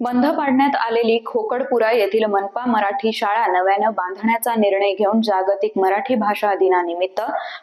बंद पाडण्यात आलेली खोकडपुरा येथील मनपा मराठी शाळा नव्यानं बांधण्याचा निर्णय घेऊन जागतिक मराठी भाषा दिनानिमित्त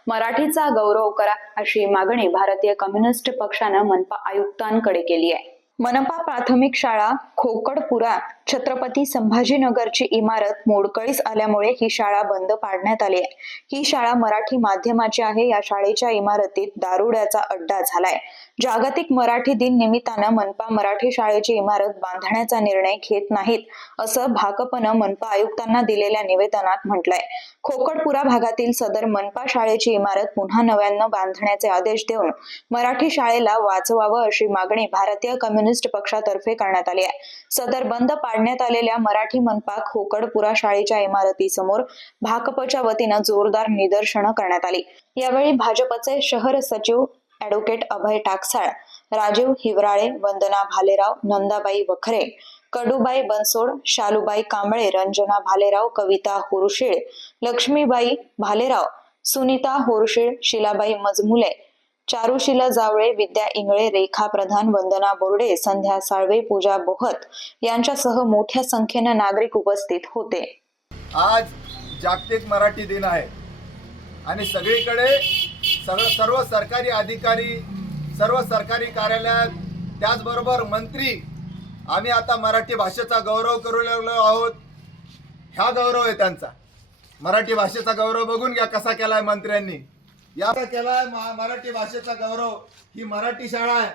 मराठीचा गौरव करा अशी मागणी भारतीय कम्युनिस्ट पक्षानं मनपा आयुक्तांकडे केली आहे. मनपा प्राथमिक शाळा खोकडपुरा छत्रपती संभाजीनगरची इमारत मोडकळीस आल्यामुळे ही शाळा बंद पाडण्यात आली आहे. ही शाळा मराठी माध्यमाची आहे. या शाळेच्या इमारतीत दारुड्याचा अड्डा झालाय. जागतिक मराठी दिन निमित्तानं मनपा मराठी शाळेची इमारत बांधण्याचा निर्णय घेत नाहीत असं भाकपनं मनपा आयुक्तांना दिलेल्या निवेदनात म्हटलंय. खोकडपुरा भागातील सदर मनपा शाळेची इमारत पुन्हा नव्यानं बांधण्याचे आदेश देऊन मराठी शाळेला वाचवावं अशी मागणी भारतीय कम्युनिस्ट पक्षातर्फे करण्यात आली आहे. सदर बंद पाडण्यात आलेल्या मराठी मनपा खोकडपुरा शाळेच्या इमारतीसमोर भाकपच्या वतीनं जोरदार निदर्शनं करण्यात आली. यावेळी भाजपचे शहर सचिव ऍडव्होकेट अभय टाकसाळ राजीव हिवराळे वंदना भालेराव नंदाबाई वखरे कडूबाई बनसोड शालूबाई कांबळे रंजना भालेराव कविता होरुशिळ लक्ष्मीबाई भालेराव सुनीता होरुशिळ शिलाबाई मजमुले चारुशिला जावळे विद्या इंगळे रेखा प्रधान वंदना बोर्डे संध्या साळवे पूजा बोहत यांच्यासह मोठ्या संख्येनं नागरिक उपस्थित होते. आज जागतिक मराठी दिन आहे. आणि सगळीकडे सगळं सर्व सरकारी अधिकारी सर्व सरकारी कार्यालयात त्याचबरोबर मंत्री आम्ही आता मराठी भाषेचा गौरव करू लागलो आहोत. ह्या गौरव आहे त्यांचा. मराठी भाषेचा गौरव बघून घ्या कसा केलाय मंत्र्यांनी. या केलाय मा- मराठी भाषेचा गौरव. ही मराठी शाळा आहे.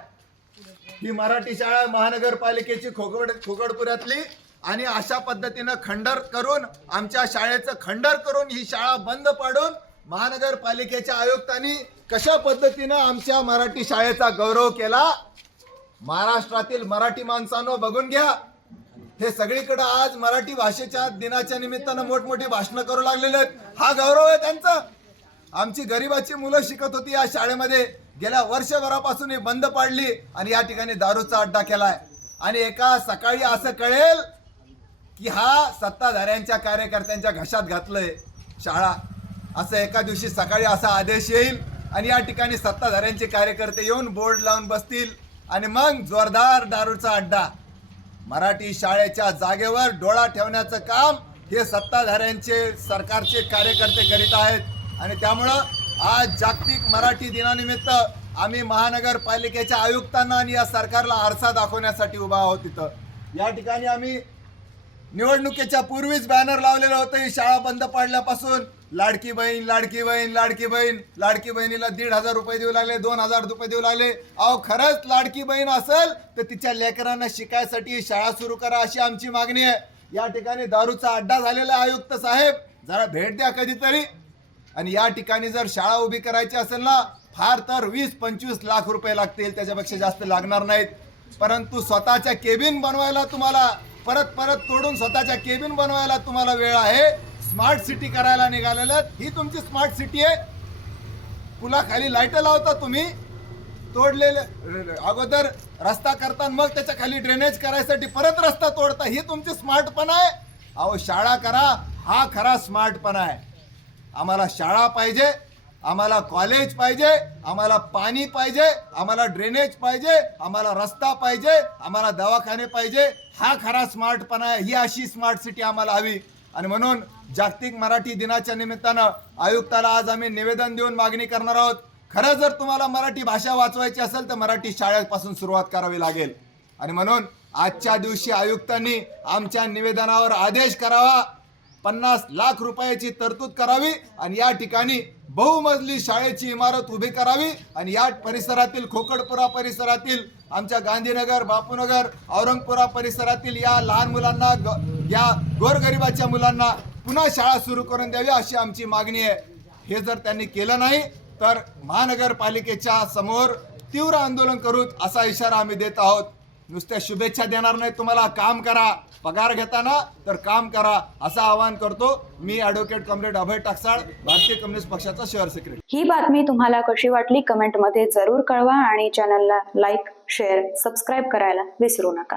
ही मराठी शाळा महानगरपालिकेची खोगड खोगडपुऱ्यातली आणि अशा पद्धतीनं खंडर करून आमच्या शाळेचं खंडर करून ही शाळा बंद पाडून महानगरपालिकेच्या आयुक्तांनी कशा पद्धतीनं आमच्या मराठी शाळेचा गौरव केला? महाराष्ट्रातील मराठी माणसांनो बघून घ्या. हे सगळीकडे आज मराठी भाषेच्या दिनाच्या निमित्तानं मोठमोठी भाषणं करू लागलेले आहेत. हा गौरव आहे त्यांचा. आमची गरिबाची मुलं शिकत होती या शाळेमध्ये. गेल्या वर्षभरापासून ही बंद पाडली आणि या ठिकाणी दारूचा अड्डा केलाय. आणि एका सकाळी असं कळेल की हा सत्ताधाऱ्यांच्या कार्यकर्त्यांच्या घशात घातलंय शाळा. असं एका दिवशी सकाळी असा आदेश येईल आणि या ठिकाणी सत्ताधाऱ्यांचे कार्यकर्ते येऊन बोर्ड लावून बसतील आणि मग जोरदार दारूचा अड्डा. मराठी शाळेच्या जागेवर डोळा ठेवण्याचं काम हे सत्ताधाऱ्यांचे सरकारचे कार्यकर्ते करीत आहेत. आणि त्यामुळं आज जागतिक मराठी दिनानिमित्त आम्ही महानगरपालिकेच्या आयुक्तांना आणि या सरकारला आरसा दाखवण्यासाठी उभा आहोत तिथं या ठिकाणी आम्ही निवडणुकीच्या पूर्वीच बॅनर लावलेलं होतं ही शाळा बंद पाडल्यापासून. लाडकी बहीण लाडकी बहीण लाडकी बहीण लाडकी बहिणीला दीड हजार रुपये देऊ लागले दोन हजार रुपये देऊ लागले. अहो खरंच लाडकी बहीण असेल तर तिच्या लेकरांना शिकायसाठी ही शाळा सुरू करा अशी आमची मागणी आहे. या ठिकाणी दारूचा अड्डा झालेला आयुक्त साहेब. जरा भेट द्या कधीतरी. आणि या ठिकाणी जर शाळा उभी करायची असेल ना फार तर वीस पंचवीस लाख रुपये लागतील त्याच्यापेक्षा जास्त लागणार नाहीत. परंतु स्वतःच्या केबिन बनवायला तुम्हाला परत परत तोडून स्वतःच्या केबिन बनवायला तुम्हाला वेळ आहे. स्मार्ट सिटी करायला निघालेलं ही तुमची स्मार्ट सिटी आहे. पुलाखाली लाइट लावता तुम्ही. तोडलेले अगोदर रस्ता करता मग त्याच्याखाली ड्रेनेज करायसाठी परत रस्ता तोडता. ही तुमची स्मार्टपणा आहे. अहो शाळा करा. हा खरा स्मार्टपणा आहे. आम्हाला शाळा पाहिजे. आम्हाला कॉलेज पाहिजे आम्हाला पाणी पाहिजे आम्हाला ड्रेनेज पाहिजे आम्हाला रस्ता पाहिजे आम्हाला दवाखाने पाहिजे. हा खरा स्मार्टपणा आहे ही अशी स्मार्ट सिटी आम्हाला हवी. आणि म्हणून जागतिक मराठी दिनाच्या निमित्तानं आयुक्ताला आज आम्ही निवेदन देऊन मागणी करणार आहोत. खरं जर तुम्हाला मराठी भाषा वाचवायची असेल तर मराठी शाळेपासून सुरुवात करावी लागेल. आणि म्हणून आजच्या दिवशी आयुक्तांनी आमच्या निवेदनावर आदेश करावा. पन्नास लाख रुपयाची तरतूद करावी. आणि या ठिकाणी बहुमजली शाळेची इमारत उभी करावी आणि या परिसरातील खोकडपुरा परिसरातील आमच्या गांधीनगर बापूनगर औरंगपुरा परिसरातील या लहान मुलांना ग- या गोरगरिबाच्या मुलांना पुन्हा शाळा सुरू करून द्यावी अशी आमची मागणी आहे. हे जर त्यांनी केलं नाही तर महानगरपालिकेच्या समोर तीव्र आंदोलन करू असा इशारा आम्ही देत आहोत. नुसत्या शुभेच्छा देणार नाही तुम्हाला. काम करा. पगार घेताना तर काम करा. असं आवाहन करतो मी ॲडव्होकेट कॉम्रेड अभय टाकसाळ भारतीय कम्युनिस्ट पक्षाचा शहर सेक्रेटरी ही बातमी तुम्हाला कशी वाटली कमेंटमध्ये जरूर कळवा आणि चॅनलला लाईक शेअर सबस्क्राईब करायला विसरू नका.